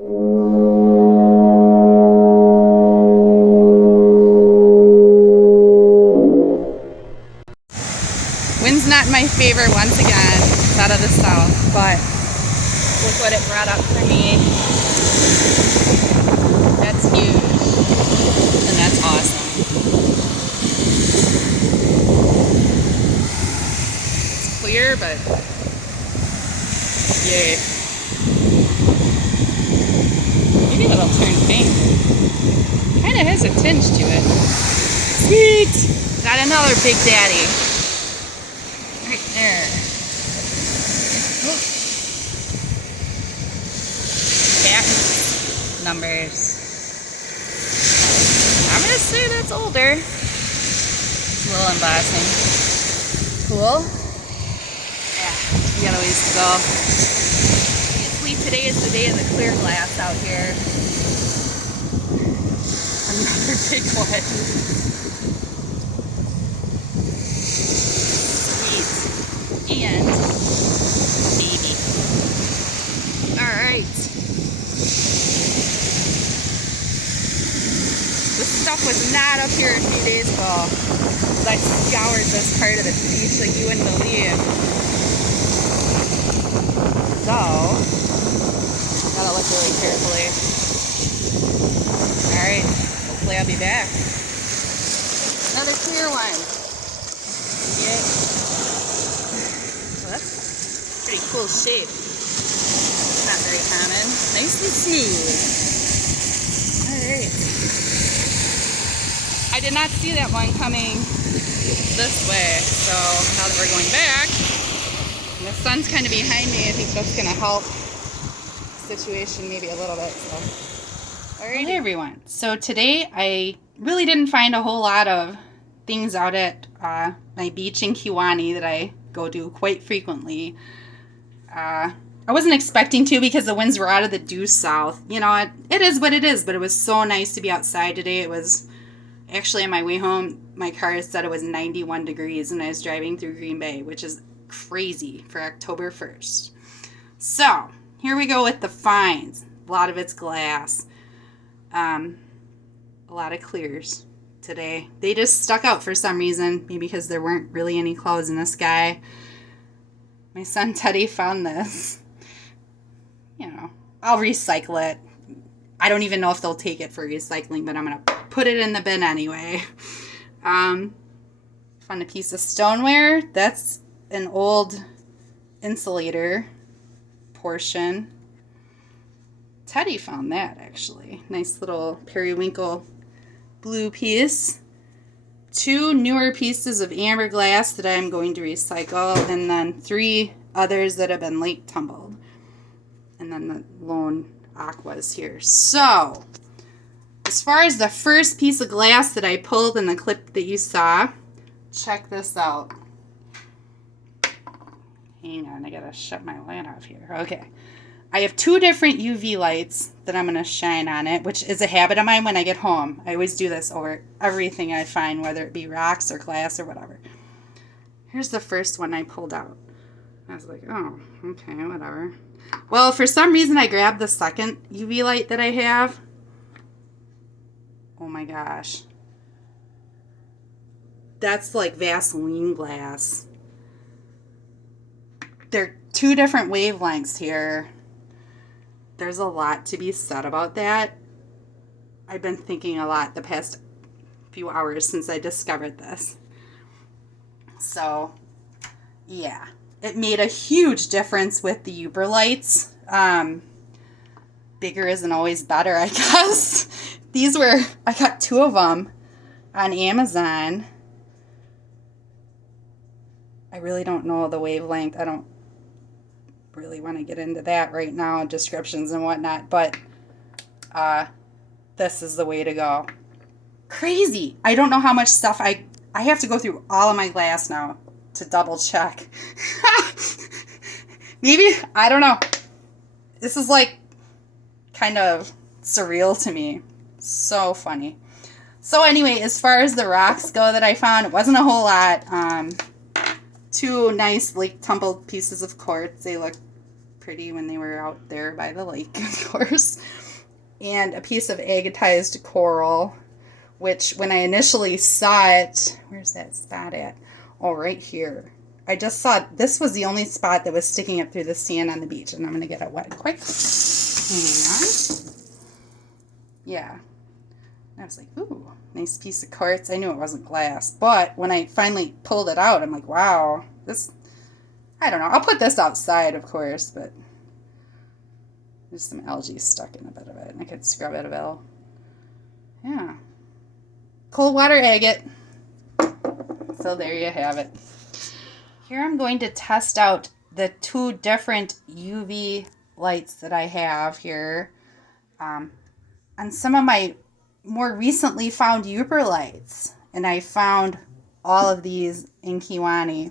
Wind's not my favorite once again. It's out of the south, but look what it brought up for me. That's huge. And that's awesome. It's clear, but yay. Maybe it'll turn pink. Kind of has a tinge to it. Sweet! Got another Big Daddy. Right there. Oh. Patent numbers. I'm gonna say that's older. It's a little embossing. Cool. Yeah, we got a ways to go. Obviously today is the day of the clear glass out here. Another big one. Sweet. And baby. Alright. This stuff was not up here a few days ago. I scoured this part of the beach like you wouldn't believe. So, gotta look really carefully. Alright, hopefully I'll be back. Another clear one. Yay. Well, that's pretty cool shape. Not very common. Nice and smooth. Alright. I did not see that one coming this way, so now that we're going back, and the sun's kind of behind me, I think that's going to help the situation maybe a little bit. So. Alright, hey everyone. So today I really didn't find a whole lot of things out at my beach in Kewaunee that I go to quite frequently. I wasn't expecting to because the winds were out of the due south. You know, it is what it is, but it was so nice to be outside today. It was actually on my way home, my car said it was 91 degrees and I was driving through Green Bay, which is crazy for October 1st. So, here we go with the finds. A lot of it's glass. A lot of clears today. They just stuck out for some reason, maybe because there weren't really any clouds in the sky. My son Teddy found this. You know, I'll recycle it. I don't even know if they'll take it for recycling, but I'm going to put it in the bin anyway. Found a piece of stoneware. That's an old insulator portion. Teddy found that, actually. Nice little periwinkle blue piece. 2 newer pieces of amber glass that I'm going to recycle, and then 3 others that have been late tumbled. And then the lone aquas here. So, as far as the first piece of glass that I pulled in the clip that you saw, check this out. Hang on, I gotta shut my light off here. Okay. I have 2 different UV lights that I'm gonna shine on it, which is a habit of mine when I get home. I always do this over everything I find, whether it be rocks or glass or whatever. Here's the first one I pulled out. I was like, oh, okay, whatever. Well, for some reason, I grabbed the second UV light that I have. Oh my gosh. That's like Vaseline glass. There are 2 different wavelengths here. There's a lot to be said about that. I've been thinking a lot the past few hours since I discovered this. So, yeah. It made a huge difference with the Uber lights. Bigger isn't always better, I guess. I got 2 of them on Amazon. I really don't know the wavelength. I don't really want to get into that right now, descriptions and whatnot, but this is the way to go. Crazy. I don't know how much stuff I have to go through all of my glass now to double check. Maybe, I don't know. This is like kind of surreal to me. So funny. So anyway, as far as the rocks go that I found, it wasn't a whole lot. 2 nice like tumbled pieces of quartz. They look pretty when they were out there by the lake, of course. And a piece of agatized coral, which when I initially saw it, where's that spot at? Oh, right here. I just saw this was the only spot that was sticking up through the sand on the beach, and I'm going to get it wet quick. Hang on. Yeah. I was like, ooh, nice piece of quartz. I knew it wasn't glass, but when I finally pulled it out, I'm like, wow, this, I don't know. I'll put this outside, of course, but there's some algae stuck in a bit of it, and I could scrub it a bit. Yeah. Cold water agate. So there you have it. Here I'm going to test out the 2 different UV lights that I have here on some of my more recently found Uber lights. And I found all of these in Kiwani.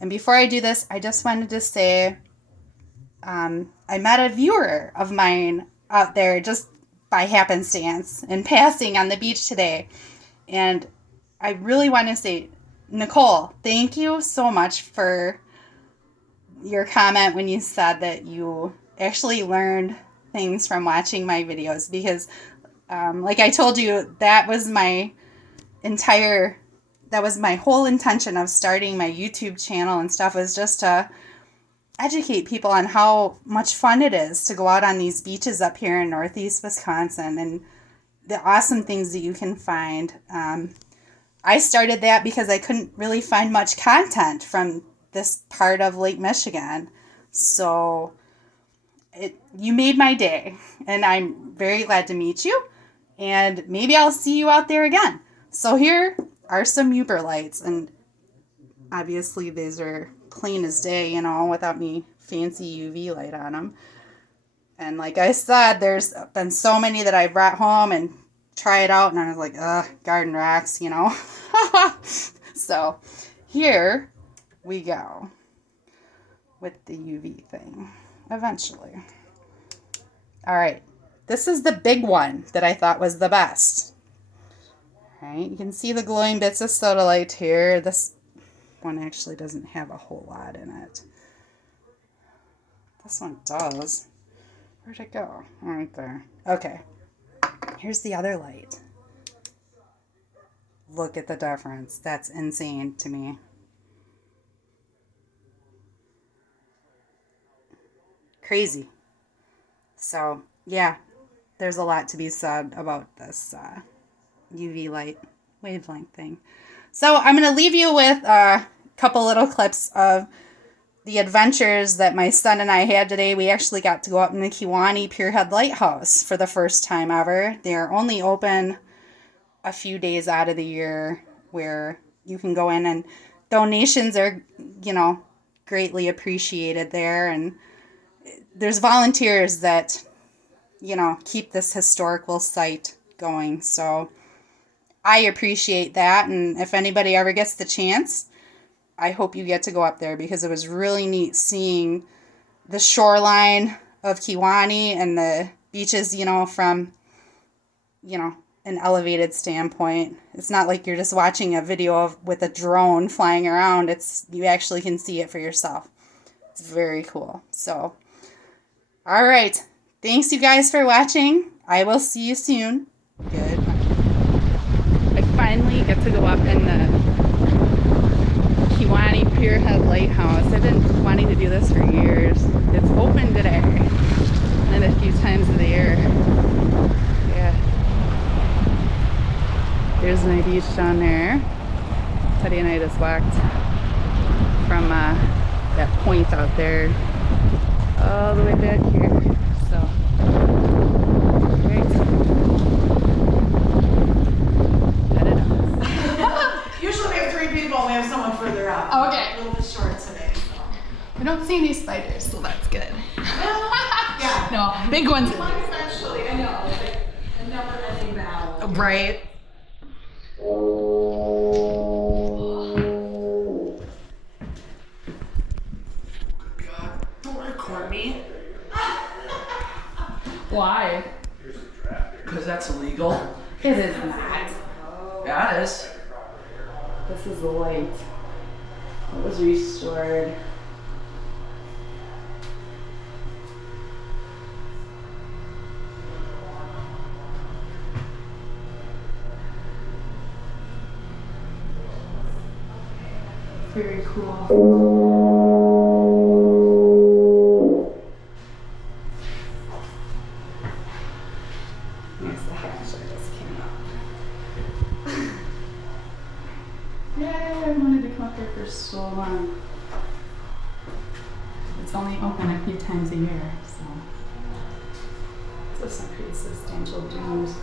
And before I do this, I just wanted to say I met a viewer of mine out there just by happenstance in passing on the beach today. And I really want to say, Nicole, thank you so much for your comment when you said that you actually learned things from watching my videos, because like I told you, that was my whole intention of starting my YouTube channel and stuff, was just to educate people on how much fun it is to go out on these beaches up here in Northeast Wisconsin and the awesome things that you can find. I started that because I couldn't really find much content from this part of Lake Michigan. So you made my day, and I'm very glad to meet you, and maybe I'll see you out there again. So here are some Uber lights, and obviously these are plain as day, you know, without any fancy UV light on them. And like I said, there's been so many that I brought home and try it out, and I was like, garden rocks, you know. So here we go with the UV thing eventually. All right, this is the big one that I thought was the best. All right, you can see the glowing bits of sodalite here. This one actually doesn't have a whole lot in it. This one does. Where'd it go? Right there. Okay. Here's the other light. Look at the difference. That's insane to me. Crazy. So, yeah, there's a lot to be said about this UV light wavelength thing. So I'm going to leave you with a couple little clips of the adventures that my son and I had today. We actually got to go up in the Kiwani Pierhead Lighthouse for the first time ever. They're only open a few days out of the year, where you can go in, and donations are, you know, greatly appreciated there. And there's volunteers that, you know, keep this historical site going. So I appreciate that. And if anybody ever gets the chance, I hope you get to go up there, because it was really neat seeing the shoreline of Kiwani and the beaches, you know, from, you know, an elevated standpoint. It's not like you're just watching a video with a drone flying around. You actually can see it for yourself. It's very cool. So, all right. Thanks you guys for watching. I will see you soon. Good. I finally get to go up in the Kiwani Pierhead Lighthouse. I've been wanting to do this for years. It's open today and a few times of the year. Yeah. There's my beach down there. Teddy and I just walked from that point out there all the way back here. So, great. Headed up. Usually we have 3 people and we have someone further up. Okay. A little bit short today, so. We don't see any spiders, so that's good. Yeah. No, big ones. Eventually, I know. Like a never-ending battle. Right. God, don't record me. Why? Because that's illegal. It is not. Yeah, it is. This is the light. It was restored. Very cool. Here's the hatch that just came up. Yay, I wanted to come up here for so long. It's only open a few times a year, so some pretty substantial dunes.